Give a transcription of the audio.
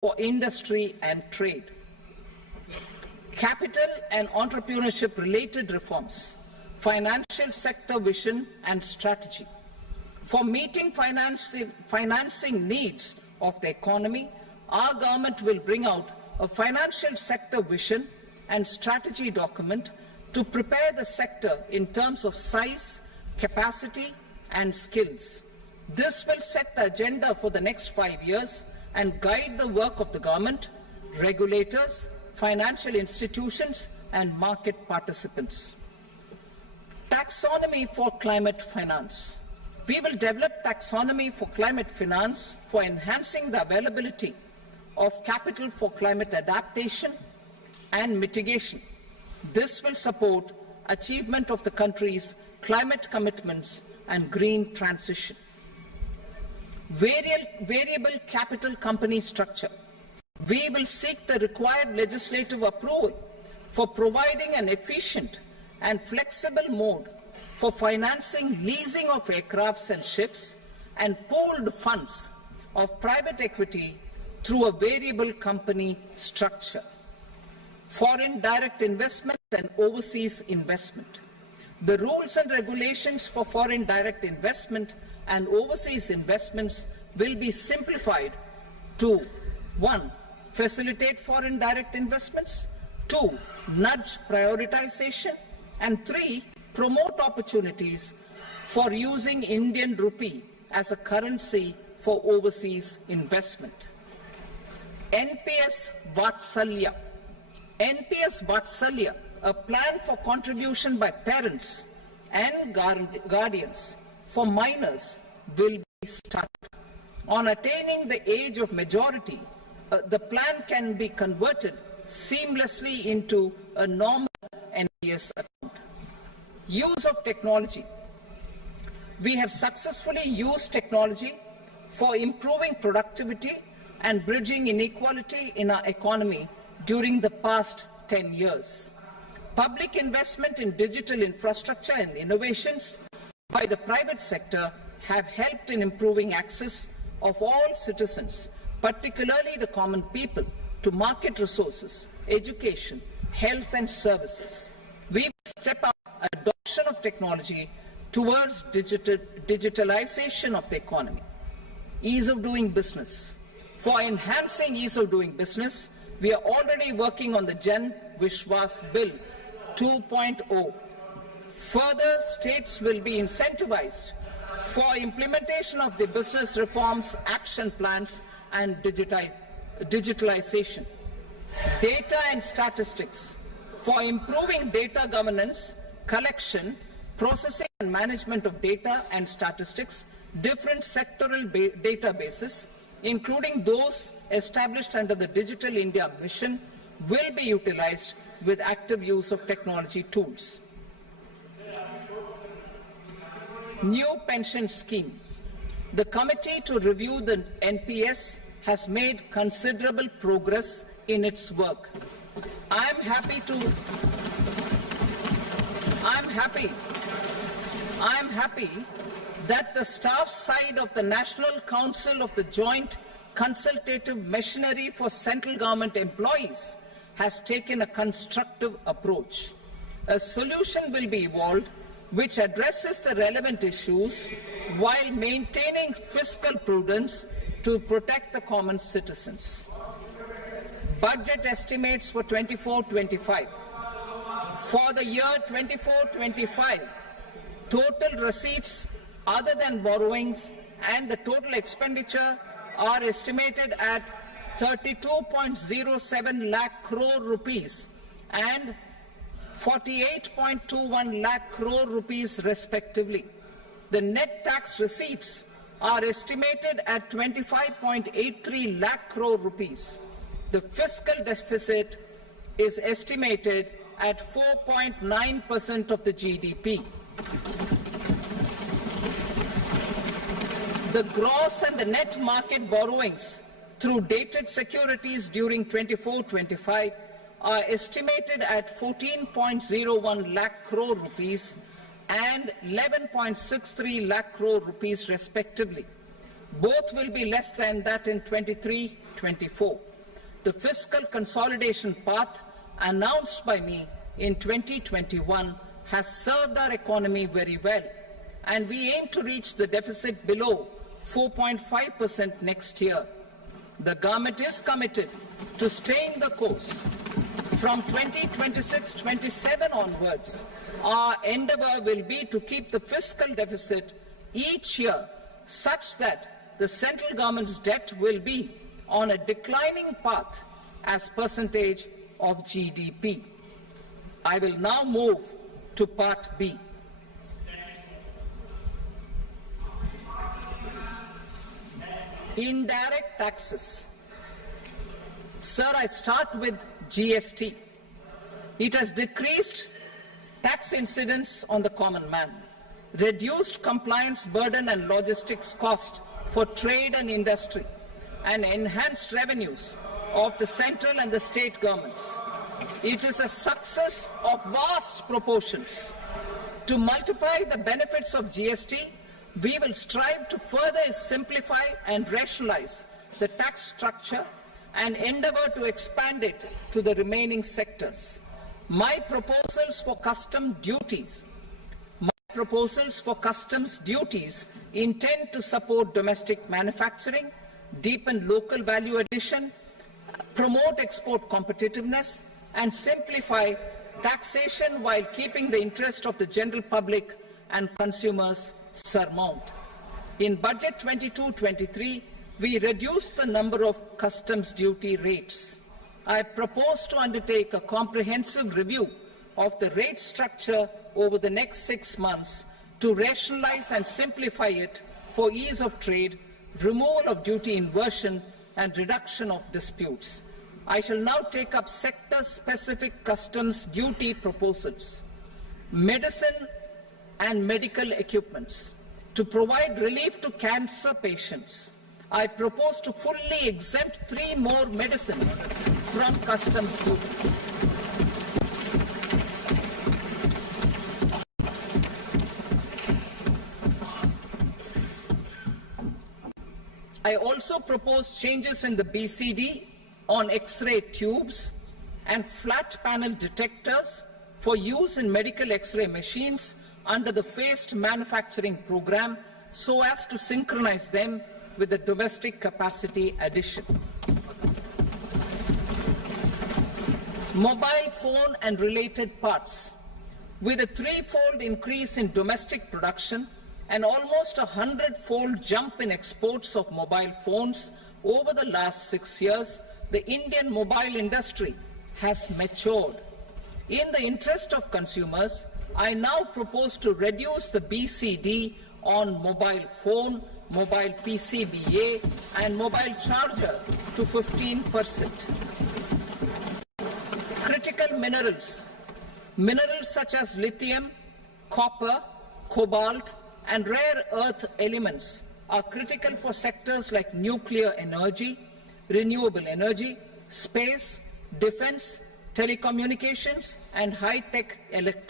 for industry and trade. Capital and entrepreneurship-related reforms, financial sector vision and strategy. For meeting financing needs of the economy, our government will bring out a financial sector vision and strategy document to prepare the sector in terms of size, capacity, and skills. This will set the agenda for the next 5 years and guide the work of the government, regulators, financial institutions, and market participants. Taxonomy for climate finance. We will develop taxonomy for climate finance for enhancing the availability of capital for climate adaptation and mitigation. This will support achievement of the country's climate commitments and green transition. Variable capital company structure. We will seek the required legislative approval for providing an efficient and flexible mode for financing leasing of aircrafts and ships and pooled funds of private equity through a variable company structure. Foreign direct investment and overseas investment. The rules and regulations for foreign direct investment and overseas investments will be simplified to 1. Facilitate foreign direct investments, 2. Nudge prioritization, and 3. Promote opportunities for using Indian rupee as a currency for overseas investment. NPS Vatsalya. NPS Vatsalya, a plan for contribution by parents and guardians for minors, will be started. On attaining the age of majority, the plan can be converted seamlessly into a normal NPS account. Use of technology. We have successfully used technology for improving productivity and bridging inequality in our economy during the past 10 years. Public investment in digital infrastructure and innovations by the private sector have helped in improving access of all citizens, particularly the common people, to market resources, education, health and services. We will step up adoption of technology towards digitalization of the economy. Ease of doing business. For enhancing ease of doing business, we are already working on the Jan Vishwas Bill 2.0. Further, states will be incentivized for implementation of the business reforms, action plans, and digitalization. Data and statistics. For improving data governance, collection, processing and management of data and statistics, different sectoral databases, including those established under the Digital India Mission, will be utilized with active use of technology tools. New pension scheme. The committee to review the NPS has made considerable progress in its work. I'm happy that the staff side of the National Council of the Joint Consultative Machinery for Central Government Employees has taken a constructive approach. A solution will be evolved which addresses the relevant issues while maintaining fiscal prudence to protect the common citizens. Budget estimates for 24-25. For the year 24-25, total receipts other than borrowings and the total expenditure are estimated at 32.07 lakh crore rupees and 48.21 lakh crore rupees respectively. The net tax receipts are estimated at 25.83 lakh crore rupees. The fiscal deficit is estimated at 4.9% of the GDP. The gross and the net market borrowings through dated securities during 24-25 are estimated at 14.01 lakh crore rupees and 11.63 lakh crore rupees respectively. Both will be less than that in 23-24. the fiscal consolidation path announced by me in 2021 has served our economy very well, and we aim to reach the deficit below 4.5% next year. The government is committed to staying the course. From 2026-27 onwards, our endeavour will be to keep the fiscal deficit each year such that the central government's debt will be on a declining path as percentage of GDP. I will now move to Part B. Indirect taxes. Sir, I start with GST. It has decreased tax incidence on the common man, reduced compliance burden and logistics cost for trade and industry, and enhanced revenues of the central and the state governments. It is a success of vast proportions. To multiply the benefits of GST, we will strive to further simplify and rationalize the tax structure and endeavour to expand it to the remaining sectors. My proposals for customs duties intend to support domestic manufacturing, deepen local value addition, promote export competitiveness, and simplify taxation while keeping the interest of the general public and consumers surmount. In Budget 22-23, we reduced the number of customs duty rates. I propose to undertake a comprehensive review of the rate structure over the next 6 months to rationalize and simplify it for ease of trade, removal of duty inversion, and reduction of disputes. I shall now take up sector-specific customs duty proposals. Medicine and medical equipments. To provide relief to cancer patients, I propose to fully exempt 3 more medicines from customs duties. I also propose changes in the BCD on X-ray tubes and flat panel detectors for use in medical X-ray machines under the phased manufacturing program so as to synchronize them with the domestic capacity addition. Mobile phone and related parts. With a 3-fold increase in domestic production and almost a 100-fold jump in exports of mobile phones over the last 6 years, the Indian mobile industry has matured. In the interest of consumers, I now propose to reduce the BCD on mobile phone, mobile PCBA, and mobile charger to 15%. Critical minerals. Minerals such as lithium, copper, cobalt, and rare earth elements are critical for sectors like nuclear energy, renewable energy, space, defense, telecommunications, and high-tech electronics.